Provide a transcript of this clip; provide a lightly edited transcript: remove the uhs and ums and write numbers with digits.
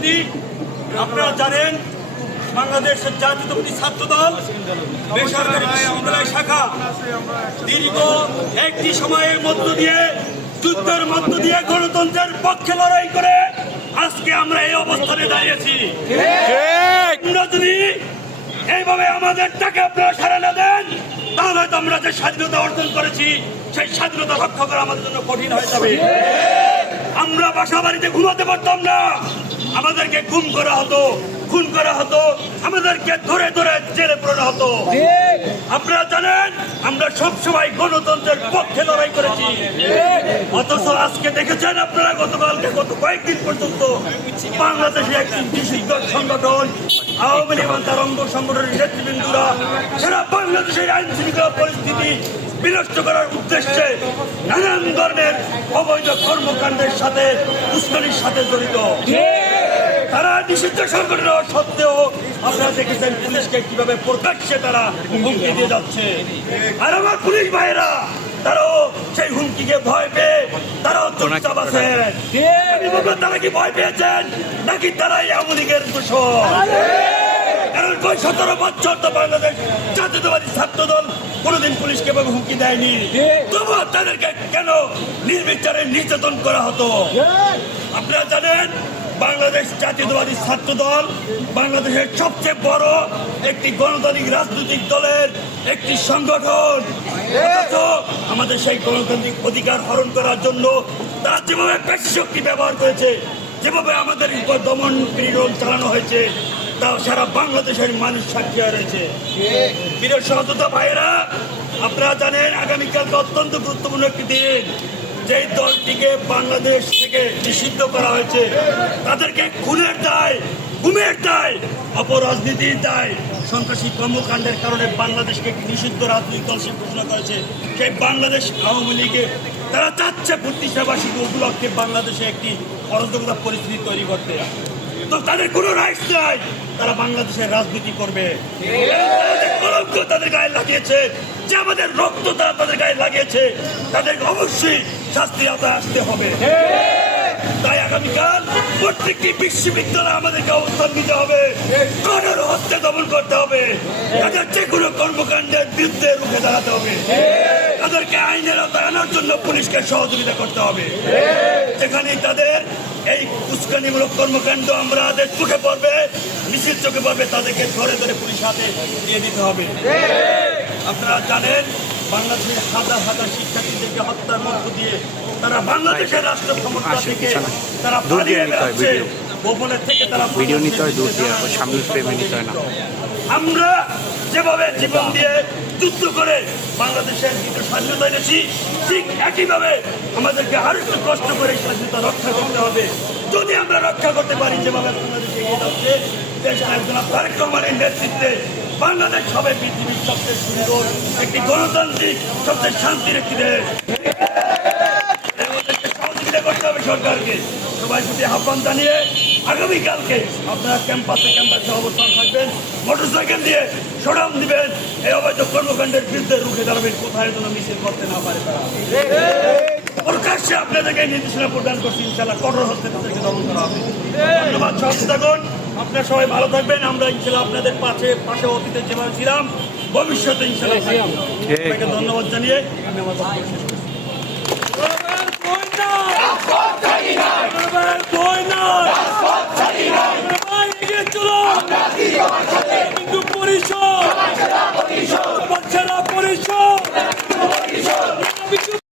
উপস্থিতি, আপনারা জানেন বাংলাদেশের জাতীয়তাবাদী ছাত্রদল বেসরকারি বিশ্ববিদ্যালয় শাখা দীর্ঘ একটি সময়ের মধ্য দিয়ে যুদ্ধের মধ্য দিয়ে গণতন্ত্রের পক্ষে লড়াই করে আজকে আমরা এই অবস্থানে দাঁড়িয়েছি। আমরা যদি এইভাবে আমাদের টাকা আপনারা সারা না দেন, তাহলে হয়তো আমরা যে স্বাধীনতা অর্জন করেছি সেই স্বাধীনতা রক্ষা করা আমাদের জন্য কঠিন হয়ে যাবে। আমরা বাসা বাড়িতে ঘুমাতে পারতাম না, আমাদেরকে গুম করা হতো, খুন করা হতো, আমাদেরকে ধরে ধরে জেলে পড়ানো হতো। আপনারা জানেন আমরা সবসময় গণতন্ত্রের পক্ষে লড়াই করেছি, অথচ আজকে দেখেছেন আপনারা গত কয়েকদিন পর্যন্ত বাংলাদেশে একটি নিষিদ্ধ সংগঠন আওয়ামী লীগ এবং তার অঙ্গ সংগঠনের নেতৃবৃন্দরা সারা বাংলাদেশের আইন শৃঙ্খলা পরিস্থিতি বিনষ্ট করার উদ্দেশ্যে নানান ধরনের অবৈধ কর্মকাণ্ডের সাথে উস্কানির সাথে জড়িত। তারা নিষিদ্ধ সংগঠন সত্ত্বেও আপনারা দেখেছেন পুলিশকে কিভাবে প্রকাশ্যে তারা হুমকি দিয়ে যাচ্ছে। আর আমার পুলিশ ভাইয়েরা তারাও সেই হুমকিকে ভয় পেয়ে তারাও চুপচাপ আছে। আমি বলবো তারা কি ভয় পেয়েছেন নাকি তারাই আওয়ামী লীগের দোষর? কারণ 17 বছর তো বাংলাদেশ জাতীয়তাবাদী ছাত্রদল কোনোদিন পুলিশকে ভাবে হুমকি দেয়নি, তবুও তাদেরকে কেন নির্বিচারে নির্যাতন করা হতো? আপনারা জানেন বাংলাদেশ জাতীয়তাবাদী ছাত্রদল বাংলাদেশের সবচেয়ে বড় একটি গণতান্ত্রিক রাজনৈতিক দলের একটি সংগঠন। আমাদের সেই গণতান্ত্রিক অধিকার হরণ করার জন্য তারা যেভাবে পেশি শক্তি ব্যবহার করেছে, যেভাবে আমাদের উপর দমন পীড়ন চালানো হয়েছে, তা সারা বাংলাদেশের মানুষ সাক্ষী রয়েছে। প্রিয় সহযোদ্ধা ভাইয়েরা, আপনারা জানেন আগামীকালকে অত্যন্ত গুরুত্বপূর্ণ একটি দিন। যেই দলটিকে বাংলাদেশ থেকে নিষিদ্ধ করা হয়েছে তাদেরকে খুনের দায়, গুমের দায়, অপরাজনীতির দায়, সন্ত্রাসী কর্মকাণ্ডের কারণে বাংলাদেশকে একটি নিষিদ্ধ রাজনৈতিক দল সে ঘোষণা করেছে। সেই বাংলাদেশ আওয়ামী লীগে তারা চাচ্ছে প্রতিষ্ঠাবাসী উপলক্ষে বাংলাদেশে একটি অরাজকতা পরিস্থিতি তৈরি করতে। তো তাদের কোনো রাইটস নাই, তারা বাংলাদেশের রাজনীতি করবে। কলঙ্ক তাদের গায়ে লাগিয়েছে, যে আমাদের রক্ত তারা তাদের গায়ে লাগিয়েছে, তাদেরকে অবশ্যই শাস্তির আওতায় আসতে হবে। তাই আগামীকাল প্রত্যেকটি বিশ্ববিদ্যালয়ে আমাদেরকে অবস্থান নিতে হবে, কঠোর হস্তে দমন করতে হবে, তাদের যে কোনো কর্মকাণ্ডের বিরুদ্ধে রুখে দাঁড়াতে হবে, তাদেরকে আইনের আওতায় আনার জন্য পুলিশকে সহযোগিতা করতে হবে। যেখানে তাদের এই উস্কানিমূলক কর্মকাণ্ড আমাদের চোখে পড়বে, মিছিল চোখে পড়বে, তাদেরকে ধরে ধরে পুলিশ হাতে দিয়ে দিতে হবে। আপনারা জানেন বাংলাদেশের হাজার হাজার শিক্ষার্থীদেরকে হত্যার মধ্য দিয়ে তারা বাংলাদেশের রাষ্ট্র ক্ষমতা থেকে তারা পালিয়ে বেড়াচ্ছে, গোপনের থেকে তারা ভিডিও নিতে হয়, দূর দিয়ে সামনে প্রেমে নিতে হয় না। আমরা যেভাবে জীবন দিয়ে যুদ্ধ করে বাংলাদেশের স্বাধীনতা এনেছি, ঠিক একইভাবে আমাদেরকে আরো একটু কষ্ট করে স্বাধীনতা রক্ষা করতে হবে। যদি আমরা রক্ষা করতে পারি, যেভাবে বাংলাদেশ এগিয়ে যাচ্ছে, তারেক রহমানের নেতৃত্বে বাংলাদেশ হবে পৃথিবীর সবচেয়ে সুন্দর একটি গণতান্ত্রিক, সবচেয়ে শান্তির একটি দেশ। সহযোগিতা করতে হবে সরকারকে। সবাই প্রতি আহ্বান জানিয়ে আগামীকালকে আপনারা ক্যাম্পাসে অবস্থান থাকবেন, মোটরসাইকেল দিয়ে সরাম দিবেন, এই অবৈধ কর্মকাণ্ডের বিরুদ্ধে রুখে দাঁড়াবেন, কোথায় যেন মিছিল করতে না পারে তারা। প্রকাশ্যে আপনাদেরকে নির্দেশনা প্রদান করছি, ইনশাল্লাহ কঠোর হস্তে তাদেরকে দমন করা হবে। ধন্যবাদ। সচেতন আপনারা সবাই ভালো থাকবেন। আমরা ইনশাল্লাহ আপনাদের পাশে অতীতে যেভাবে ছিলাম, ভবিষ্যতে ইনশাল্লাহ। ধন্যবাদ জানিয়ে আমি আমার বক্তব্য শেষ করছি।